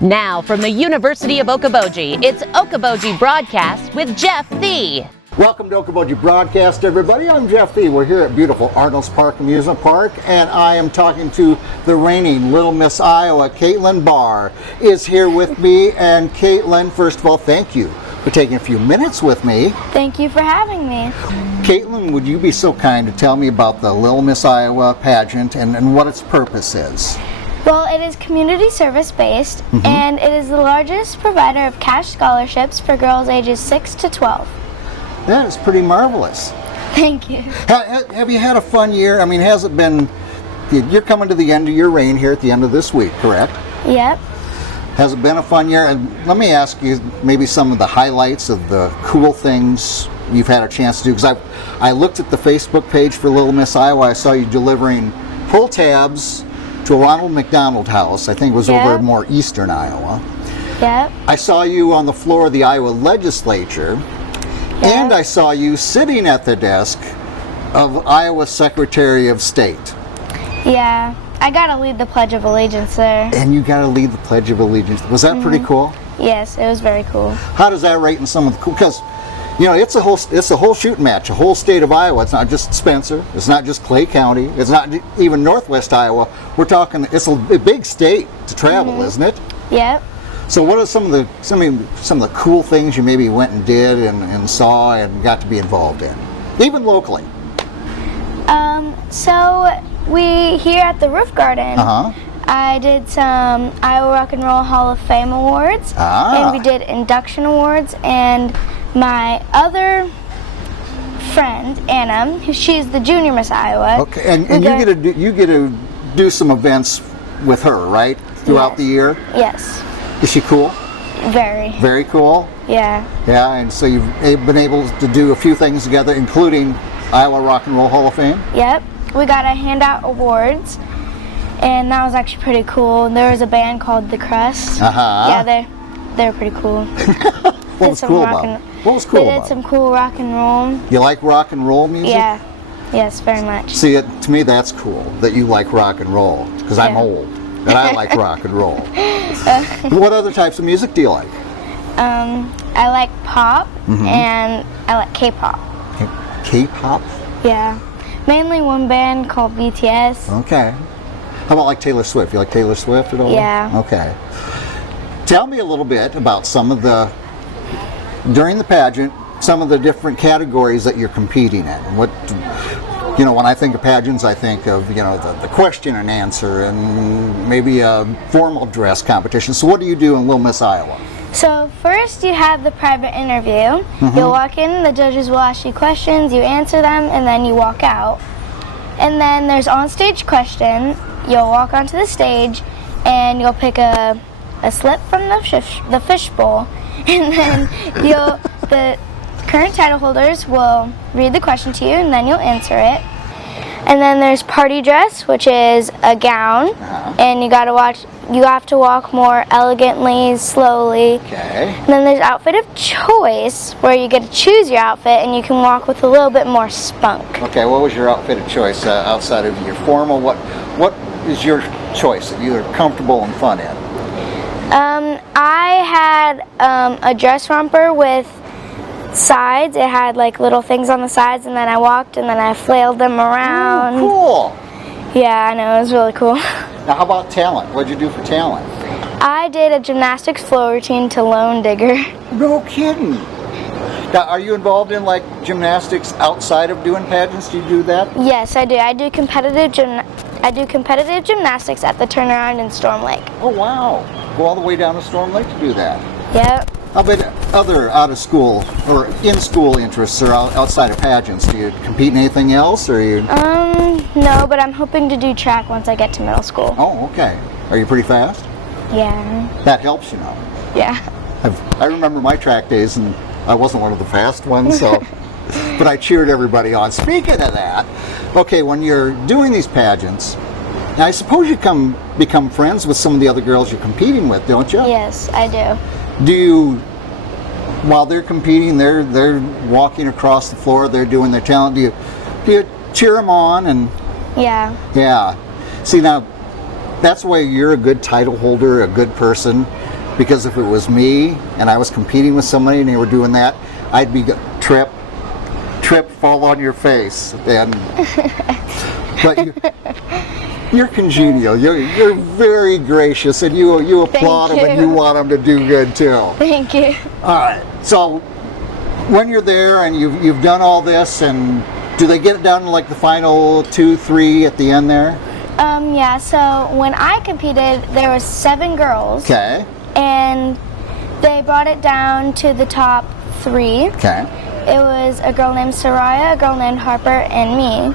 Now from the University of Okoboji, it's Okoboji Broadcast with Jeff Thee. Welcome to Okoboji Broadcast, everybody. I'm Jeff Thee. We're here at beautiful Arnold's Park Amusement Park, and I am talking to the reigning Little Miss Iowa. Caitlyn Barr is here with me. And Caitlyn, first of all, thank you for taking a few minutes with me. Thank you for having me. Caitlyn, would you be so kind to tell me about the Little Miss Iowa pageant and what its purpose is? Well, it is community service based, and it is the largest provider of cash scholarships for girls ages 6 to 12. That is pretty marvelous. Thank you. Have you had a fun year? I mean, has it been, you're coming to the end of your reign here at the end of this week, correct? Yep. Has it been a fun year? And let me ask you maybe some of the highlights of the cool things you've had a chance to do. Because I looked at the Facebook page for Little Miss Iowa. I saw you delivering pull tabs to a Ronald McDonald House. I think it was over more eastern Iowa. Yep. I saw you on the floor of the Iowa Legislature. Yep. And I saw you sitting at the desk of Iowa Secretary of State. Yeah. I got to lead the Pledge of Allegiance there. And you got to lead the Pledge of Allegiance. Was that pretty cool? Yes, it was very cool. How does that rate in some of the cool? Because, you know, it's a whole shooting match, a whole state of Iowa. It's not just Spencer. It's not just Clay County. It's not even Northwest Iowa. We're talking. It's a big state to travel, isn't it? Yep. So, what are some of the cool things you maybe went and did and saw and got to be involved in, even locally? So we here at the Roof Garden. I did some Iowa Rock and Roll Hall of Fame awards, and we did induction awards. And my other friend Anna, she's the Junior Miss Iowa. Okay, and you get to do some events with her, right, throughout the year? Yes. Is she cool? Very. Very cool? Yeah. Yeah, and so you've been able to do a few things together, including Iowa Rock and Roll Hall of Fame? Yep. We got to hand out awards, and that was actually pretty cool. There was a band called The Crust. Yeah, they're pretty cool. What was cool about it? What was cool about it? They did some cool rock and roll. You like rock and roll music? Yeah. Yes, very much. See, to me that's cool, that you like rock and roll, because I'm old, and I like rock and roll. What other types of music do you like? I like pop, and I like K-pop. K-pop? Yeah. Mainly one band called BTS. Okay. How about like Taylor Swift? You like Taylor Swift at all? Yeah. Okay. Tell me a little bit about during the pageant, some of the different categories that you're competing in. What, you know, when I think of pageants, I think of, you know, the question and answer and maybe a formal dress competition. So what do you do in Little Miss Iowa? So first you have the private interview. You'll walk in, the judges will ask you questions, you answer them, and then you walk out. And then there's on-stage question. You'll walk onto the stage, and you'll pick a slip from the fishbowl, and then the current title holders will read the question to you, and then you'll answer it. And then there's party dress, which is a gown, and you have to walk more elegantly, slowly. Okay. And then there's outfit of choice, where you get to choose your outfit, and you can walk with a little bit more spunk. Okay, what was your outfit of choice outside of your formal? What is your choice that you're comfortable and fun in? I had a dress romper with sides. It had like little things on the sides, and then I walked and then I flailed them around. Oh, cool. Yeah, I know, it was really cool. Now how about talent? What'd you do for talent? I did a gymnastics floor routine to Lone Digger. No kidding. Now, are you involved in like gymnastics outside of doing pageants? Do you do that? Yes, I do. I do competitive gymnastics at the turnaround in Storm Lake. Oh wow. Go all the way down to Storm Lake to do that. Yep. How about other out-of-school or in-school interests or outside of pageants? Do you compete in anything else, or you? No, but I'm hoping to do track once I get to middle school. Oh, okay. Are you pretty fast? Yeah. That helps, you know. Yeah. I remember my track days, and I wasn't one of the fast ones, so. But I cheered everybody on. Speaking of that, okay, when you're doing these pageants, I suppose you become friends with some of the other girls you're competing with, don't you? Yes, I do. Do you, while they're competing, they're walking across the floor, they're doing their talent, do you cheer them on? And Yeah. yeah. See, now, that's why you're a good title holder, a good person. because if it was me and I was competing with somebody and they were doing that, I'd be trip, fall on your face. And but you're congenial. You're very gracious, and you applaud them, and you want them to do good too. Thank you. All right. So when you're there and you've done all this, and do they get it down to like the final 2, 3 at the end there? Yeah. So when I competed, there was 7 girls. Okay. And they brought it down to the top 3. Okay. It was a girl named Soraya, a girl named Harper, and me.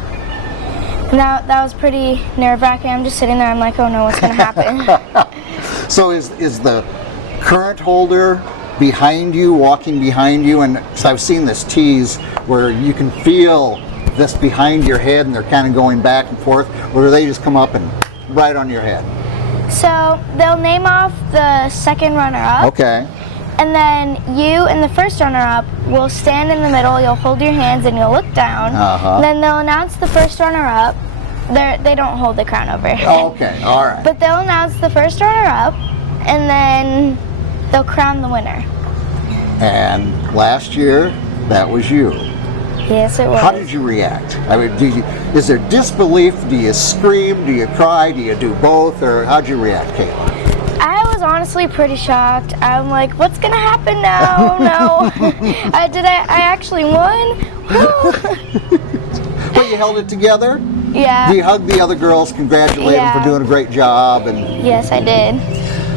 Now that was pretty nerve-wracking. I'm just sitting there. I'm like, oh no, what's going to happen? So is the current holder behind you, walking behind you? And 'cause I've seen this tease where you can feel this behind your head, and they're kind of going back and forth, or do they just come up and right on your head? So they'll name off the second runner-up. Okay. And then you and the first runner-up will stand in the middle. You'll hold your hands and you'll look down. Uh-huh. And then they'll announce the first runner-up. They don't hold the crown over. Okay. All right. But they'll announce the first runner-up, and then they'll crown the winner. And last year, that was you. Yes, it was. How did you react? I mean, is there disbelief? Do you scream? Do you cry? Do you do both? Or how'd you react, Caitlyn? I was honestly pretty shocked. I'm like, what's gonna happen now? No. I actually won? But you held it together? Yeah. Do you hug the other girls, congratulate them for doing a great job? And yes, I did.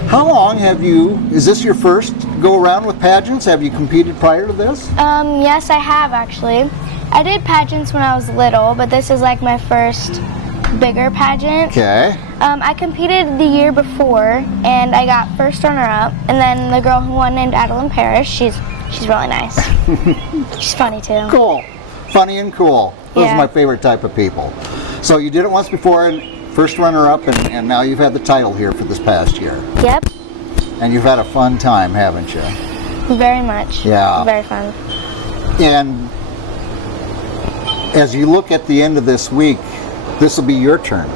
how long is this your first go around with pageants? Have you competed prior to this? Yes, I have actually. I did pageants when I was little, but this is like my first bigger pageant. Okay. I competed the year before, and I got first runner-up. And then the girl who won, named Adeline Parrish, she's really nice. She's funny too. Cool. Funny and cool. Those Yeah. are my favorite type of people. So you did it once before, and first runner-up, and now you've had the title here for this past year. Yep. And you've had a fun time, haven't you? Very much. Yeah. Very fun. And as you look at the end of this week, this will be your turn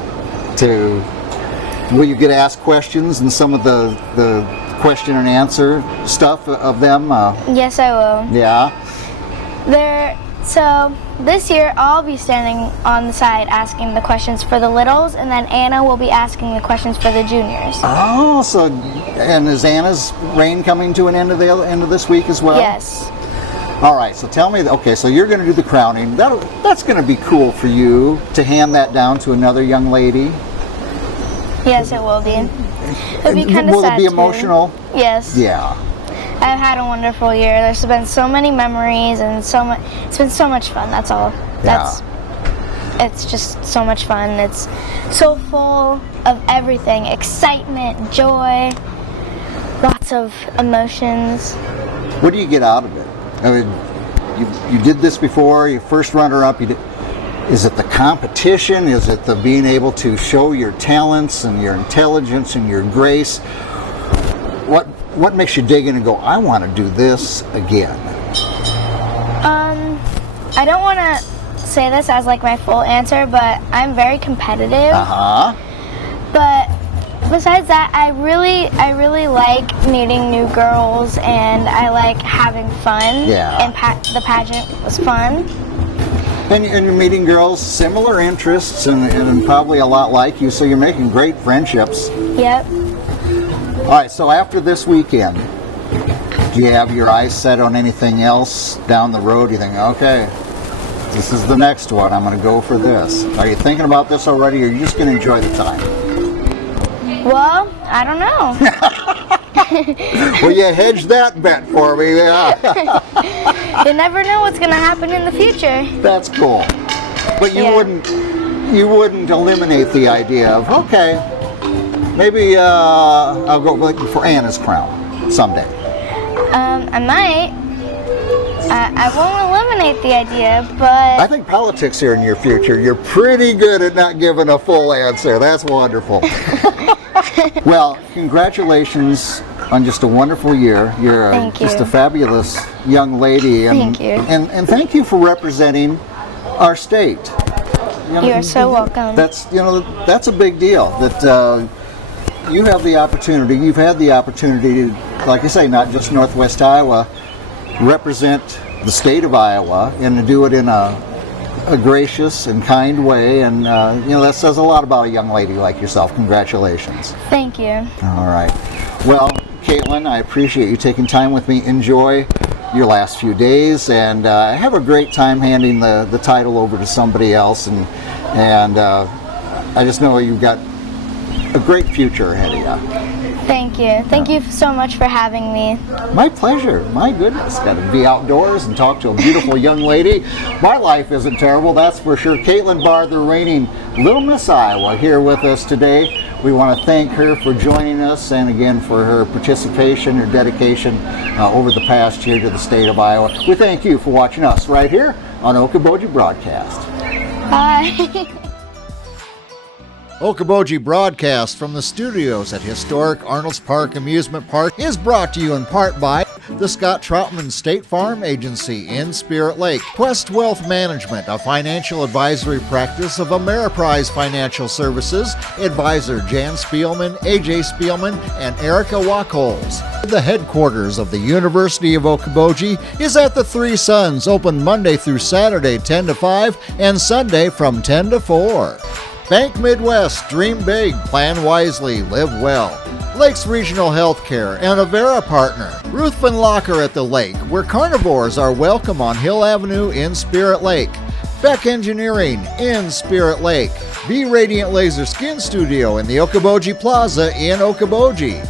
will you get asked questions and some of the question and answer stuff of them? Yes, I will. Yeah. So this year I'll be standing on the side asking the questions for the littles, and then Anna will be asking the questions for the juniors. Oh, and is Anna's reign coming to an end of this week as well? Yes. All right, so tell me, okay, so you're going to do the crowning. That's going to be cool for you to hand that down to another young lady. Yes, it will be. It'll be kind of sad. Will it be too. emotional? Yes. Yeah. I've had a wonderful year. There's been so many memories and it's been so much fun. That's all. It's just so much fun. It's so full of everything: excitement, joy, lots of emotions. What do you get out of it? I mean, you did this before. You first runner-up. Is it the competition? Is it the being able to show your talents and your intelligence and your grace? What makes you dig in and go, I want to do this again? I don't want to say this as like my full answer, but I'm very competitive. Uh-huh. But besides that, I really like meeting new girls, and I like having fun. Yeah. And the pageant was fun. And you're meeting girls, similar interests, and probably a lot like you, so you're making great friendships. Yep. All right, so after this weekend, do you have your eyes set on anything else down the road? You think, okay, this is the next one, I'm going to go for this. Are you thinking about this already, or are you just going to enjoy the time? Well, I don't know. Well, you hedged that bet for me. You never know what's going to happen in the future. That's cool. But you wouldn't eliminate the idea of, okay, maybe I'll go for Anna's crown someday. I might. I won't eliminate the idea, but I think politics here in your future, you're pretty good at not giving a full answer. That's wonderful. Well, congratulations on just a wonderful year. You're just a fabulous young lady. And, Thank you. And thank you for representing our state. You're so welcome. That's a big deal. That you have the opportunity, you've had the opportunity to, like I say, not just Northwest Iowa, represent the state of Iowa and to do it in a gracious and kind way, and that says a lot about a young lady like yourself. Congratulations. Thank you. All right. Well, Caitlyn, I appreciate you taking time with me. Enjoy your last few days, and have a great time handing the title over to somebody else, and I just know you've got a great future ahead of you. Thank you. Thank you so much for having me. My pleasure. My goodness. Got to be outdoors and talk to a beautiful young lady. My life isn't terrible, that's for sure. Caitlyn Barr, the reigning Little Miss Iowa, here with us today. We want to thank her for joining us, and again for her participation, her dedication over the past year to the state of Iowa. We thank you for watching us right here on Okoboji Broadcast. Bye. Okoboji Broadcast from the studios at historic Arnold's Park Amusement Park is brought to you in part by the Scott Troutman State Farm Agency in Spirit Lake, Quest Wealth Management, a financial advisory practice of Ameriprise Financial Services, advisor Jan Spielman, AJ Spielman, and Erica Wachholz. The headquarters of the University of Okoboji is at the Three Sons, open Monday through Saturday 10 to 5 and Sunday from 10 to 4. Bank Midwest, dream big, plan wisely, live well. Lakes Regional Healthcare and Avera Partner. Ruthven Locker at the Lake, where carnivores are welcome on Hill Avenue in Spirit Lake. Beck Engineering in Spirit Lake. Be Radiant Laser Skin Studio in the Okoboji Plaza in Okoboji.